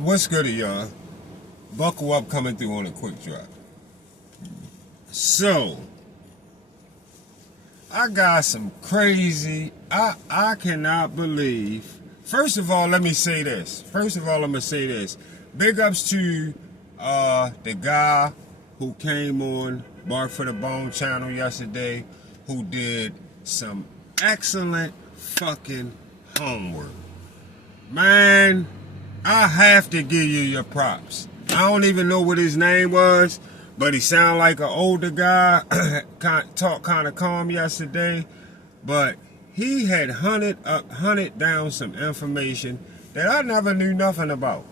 What's good, y'all? Buckle up, coming through on a quick drop. So, I got some crazy. I cannot believe. First of all, let me say this. Big ups to the guy who came on Bark for the Bone channel yesterday, who did some excellent fucking homework. Man, I have to give you your props. I don't even know what his name was, but he sounded like an older guy. Talked kind of calm yesterday, but he had hunted down some information that I never knew nothing about.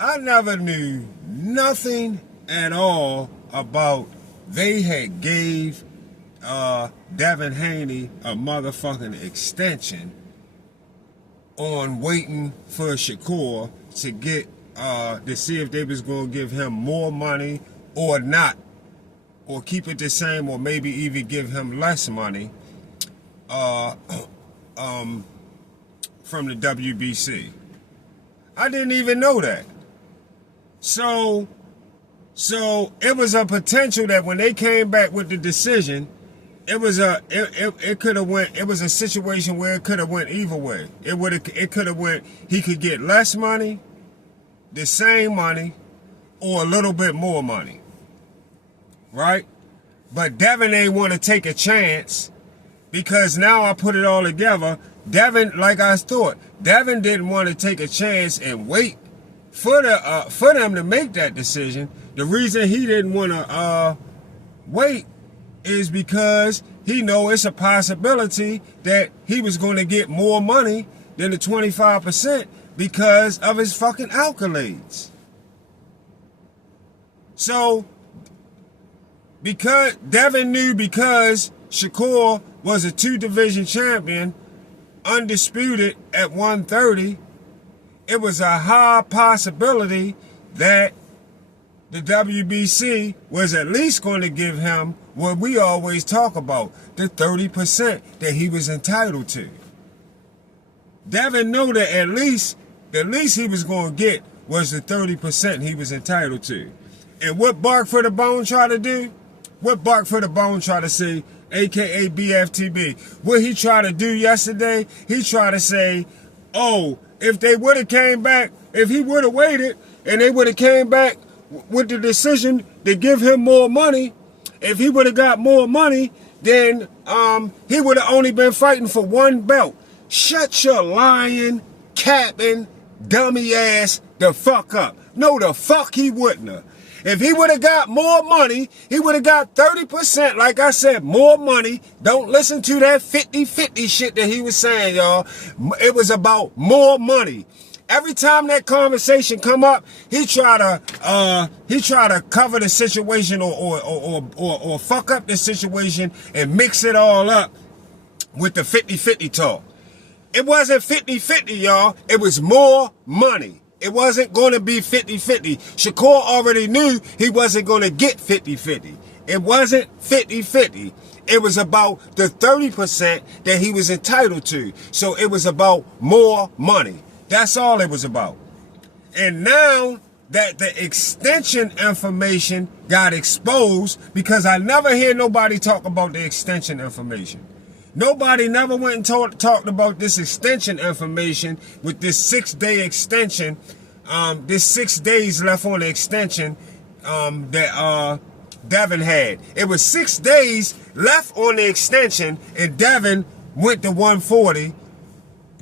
I never knew nothing at all about. They had gave Devin Haney a motherfucking extension on waiting for Shakur to get to see if they was going to give him more money or not, or keep it the same, or maybe even give him less money from the WBC. I didn't even know that. So it was a potential that when they came back with the decision, it was a situation where it could have went either way. It could have went, he could get less money, the same money, or a little bit more money. Right? But Devin ain't want to take a chance, because now I put it all together. Devin, like I thought, Devin didn't want to take a chance and wait for them to make that decision. The reason he didn't want to wait is because he know it's a possibility that he was going to get more money than the 25% because of his fucking accolades. So, because Devin knew, because Shakur was a 2-division champion, undisputed at 130, it was a high possibility that the WBC was at least going to give him what we always talk about, the 30% that he was entitled to. Devin knew that at least he was going to get was the 30% he was entitled to. And what Bark for the Bone tried to do, what Bark for the Bone tried to say, aka BFTB, what he tried to do yesterday, he tried to say, oh, if they would have came back, if he would have waited and they would have came back with the decision to give him more money, if he would have got more money, then he would have only been fighting for one belt. Shut your lying, capping, dummy ass the fuck up. No, the fuck he wouldn't have. If he would have got more money, he would have got 30%, like I said, more money. Don't listen to that 50-50 shit that he was saying, y'all. It was about more money. Every time that conversation come up, he try to cover the situation or fuck up the situation and mix it all up with the 50-50 talk. It wasn't 50-50, y'all. It was more money. It wasn't going to be 50-50. Shakur already knew he wasn't going to get 50-50. It wasn't 50-50. It was about the 30% that he was entitled to. So it was about more money. That's all it was about. And now that the extension information got exposed, because I never hear nobody talk about the extension information. Nobody never went and talked about this extension information with this 6-day extension. This 6 days left on the extension that Devin had. It was 6 days left on the extension, and Devin went to 140.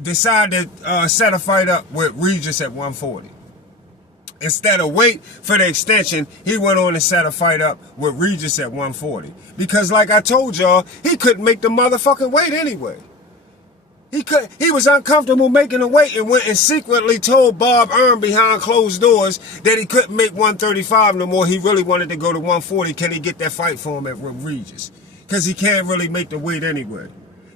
Decided to set a fight up with Regis at 140. Instead of wait for the extension, he went on to set a fight up with Regis at 140. Because like I told y'all, he couldn't make the motherfucking weight anyway. He was uncomfortable making the weight, and went and secretly told Bob Earn behind closed doors that he couldn't make 135 no more. He really wanted to go to 140. Can he get that fight for him at Regis? Because he can't really make the weight anyway.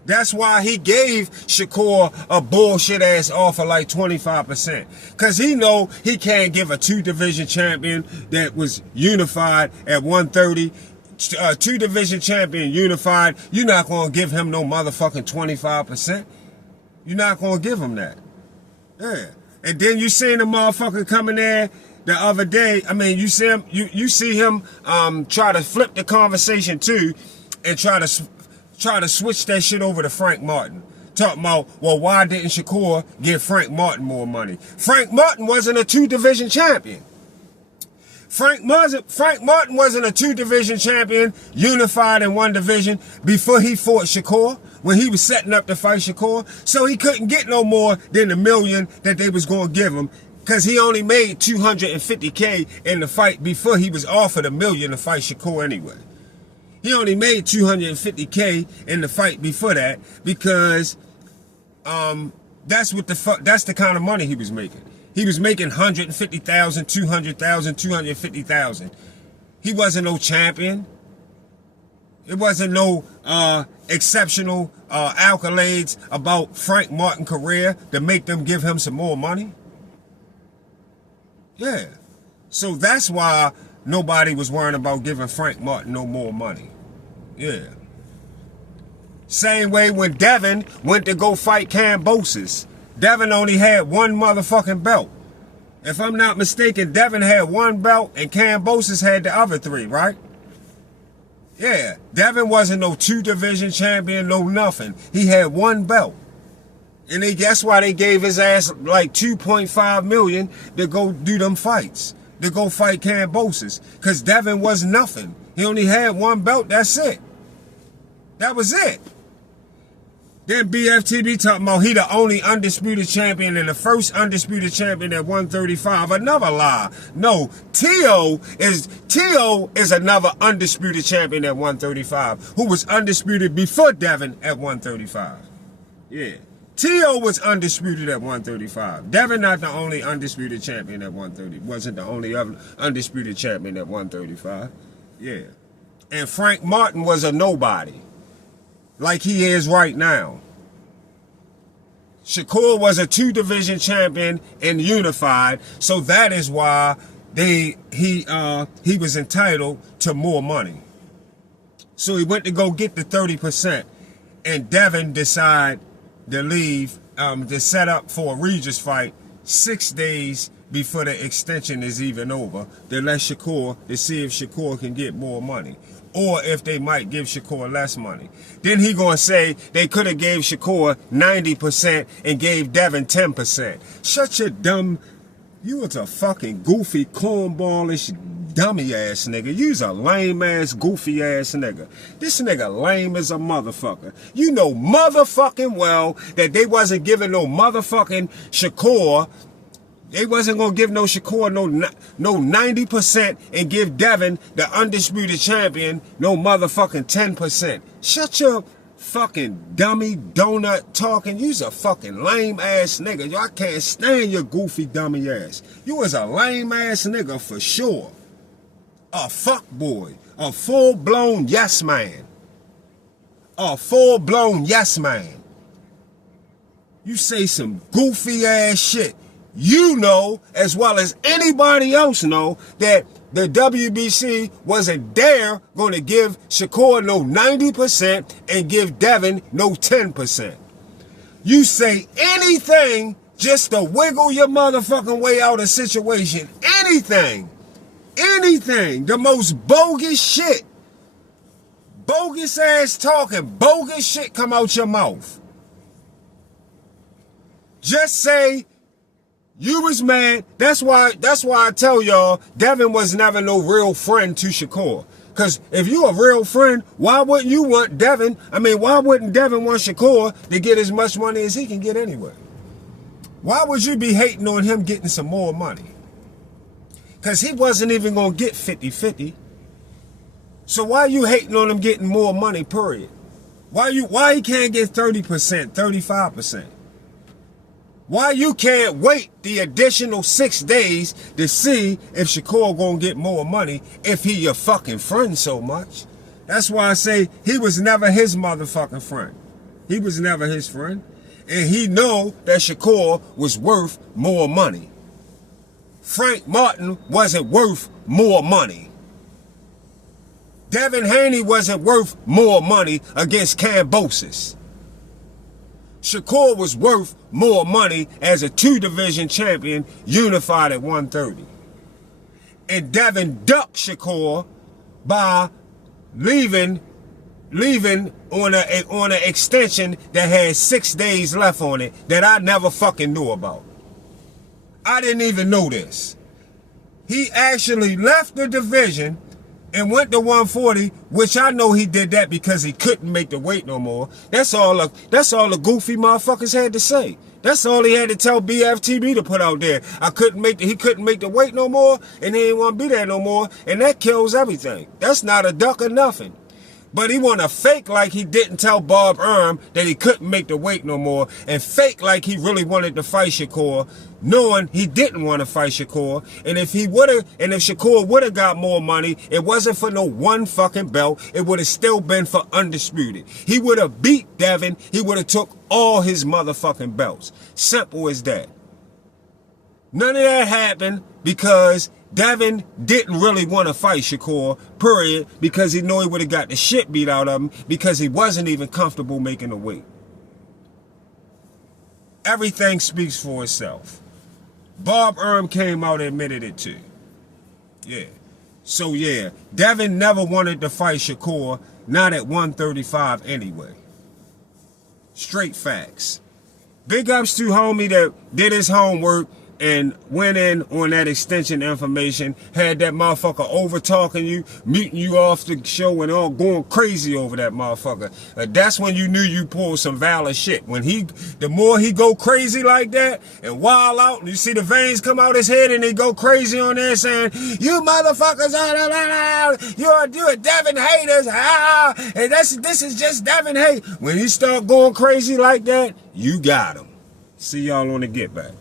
That's why he gave Shakur a bullshit ass offer like 25%. Because he know he can't give a 2-division champion that was unified at 130, 2-division champion unified. You're not going to give him no motherfucking 25%. You're not going to give him that. Yeah. And then you seen the motherfucker coming there the other day. I mean, you see him, you see him try to flip the conversation too, and try to switch that shit over to Frank Martin. Talking about, well, why didn't Shakur give Frank Martin more money? Frank Martin wasn't a 2-division champion. Frank Martin wasn't a 2-division champion, unified in 1 division before he fought Shakur, when he was setting up to fight Shakur. So he couldn't get no more than the $1 million that they was going to give him, because he only made $250K in the fight before he was offered $1 million to fight Shakur anyway. He only made $250K in the fight before that, because that's the kind of money he was making. He was making $150,000, $200,000, $250,000. He wasn't no champion. It wasn't no exceptional accolades about Frank Martin's career to make them give him some more money. Yeah. So that's why nobody was worrying about giving Frank Martin no more money. Yeah. Same way when Devin went to go fight Kambosos. Devin only had 1 motherfucking belt. If I'm not mistaken, Devin had 1 belt and Kambosos had the other 3, right? Yeah, Devin wasn't no 2-division champion, no nothing. He had 1 belt. And that's why they gave his ass like $2.5 million to go do them fights. To go fight Kambosos. Because Devin was nothing. He only had 1 belt, that's it. That was it. Then BFTB talking about he the only undisputed champion and the first undisputed champion at 135. Another lie. No, T.O. is another undisputed champion at 135 who was undisputed before Devin at 135. Yeah. T.O. was undisputed at 135. Devin not the only undisputed champion at 130. Wasn't the only undisputed champion at 135. Yeah. And Frank Martin was a nobody. Like he is right now. Shakur was a 2-division champion and unified, so that is why he was entitled to more money. So he went to go get the 30%, and Devin decided to leave to set up for a Regis fight 6 days before the extension is even over, to let Shakur, to see if Shakur can get more money. Or if they might give Shakur less money. Then he gonna say they could have gave Shakur 90% and gave Devin 10%. Shut your dumb, you was a fucking goofy, cornballish, dummy ass nigga. You's a lame ass, goofy ass nigga. This nigga lame as a motherfucker. You know motherfucking well that they wasn't giving no motherfucking Shakur. They wasn't going to give no Shakur no 90% and give Devin, the undisputed champion, no motherfucking 10%. Shut your fucking dummy donut talking. You's a fucking lame ass nigga. I can't stand your goofy dummy ass. You was a lame ass nigga for sure. A fuck boy. A full-blown yes man. A full-blown yes man. You say some goofy ass shit. You know, as well as anybody else know, that the WBC wasn't there going to give Shakur no 90% and give Devin no 10%. You say anything just to wiggle your motherfucking way out of a situation. Anything. Anything. The most bogus shit. Bogus ass talking. Bogus shit come out your mouth. Just say you was mad. That's why I tell y'all Devin was never no real friend to Shakur. Because if you a real friend, why wouldn't you want Devin? I mean, why wouldn't Devin want Shakur to get as much money as he can get anyway? Why would you be hating on him getting some more money? Because he wasn't even going to get 50-50. So why you hating on him getting more money, period? Why he can't get 30%, 35%? Why you can't wait the additional 6 days to see if Shakur gonna get more money if he your fucking friend so much? That's why I say he was never his motherfucking friend. He was never his friend. And he know that Shakur was worth more money. Frank Martin wasn't worth more money. Devin Haney wasn't worth more money against Kambosos. Shakur was worth more money as a 2-division champion unified at 130. And Devin ducked Shakur by leaving on an extension that had 6 days left on it that I never fucking knew about. I didn't even know this. He actually left the division and went to 140, which I know he did that because he couldn't make the weight no more. That's all the goofy motherfuckers had to say. That's all he had to tell BFTB to put out there. He couldn't make the weight no more, and he didn't want to be there no more, and that kills everything. That's not a duck or nothing. But he want to fake like he didn't tell Bob Arum that he couldn't make the weight no more, and fake like he really wanted to fight Shakur, knowing he didn't want to fight Shakur. And if Shakur would have got more money, it wasn't for no one fucking belt. It would have still been for undisputed. He would have beat Devin. He would have took all his motherfucking belts. Simple as that. None of that happened because Devin didn't really want to fight Shakur, period, because he knew he would have got the shit beat out of him because he wasn't even comfortable making the weight. Everything speaks for itself. Bob Arum came out and admitted it too. Yeah. So yeah, Devin never wanted to fight Shakur, not at 135 anyway. Straight facts. Big ups to homie that did his homework and went in on that extension information, had that motherfucker over talking you, muting you off the show and all going crazy over that motherfucker. That's when you knew you pulled some valid shit. When the more he go crazy like that and wild out, and you see the veins come out his head and he go crazy on there saying, you motherfuckers you're Devin haters, and this is just Devin hate. When he start going crazy like that, you got him. See y'all on the Get Back.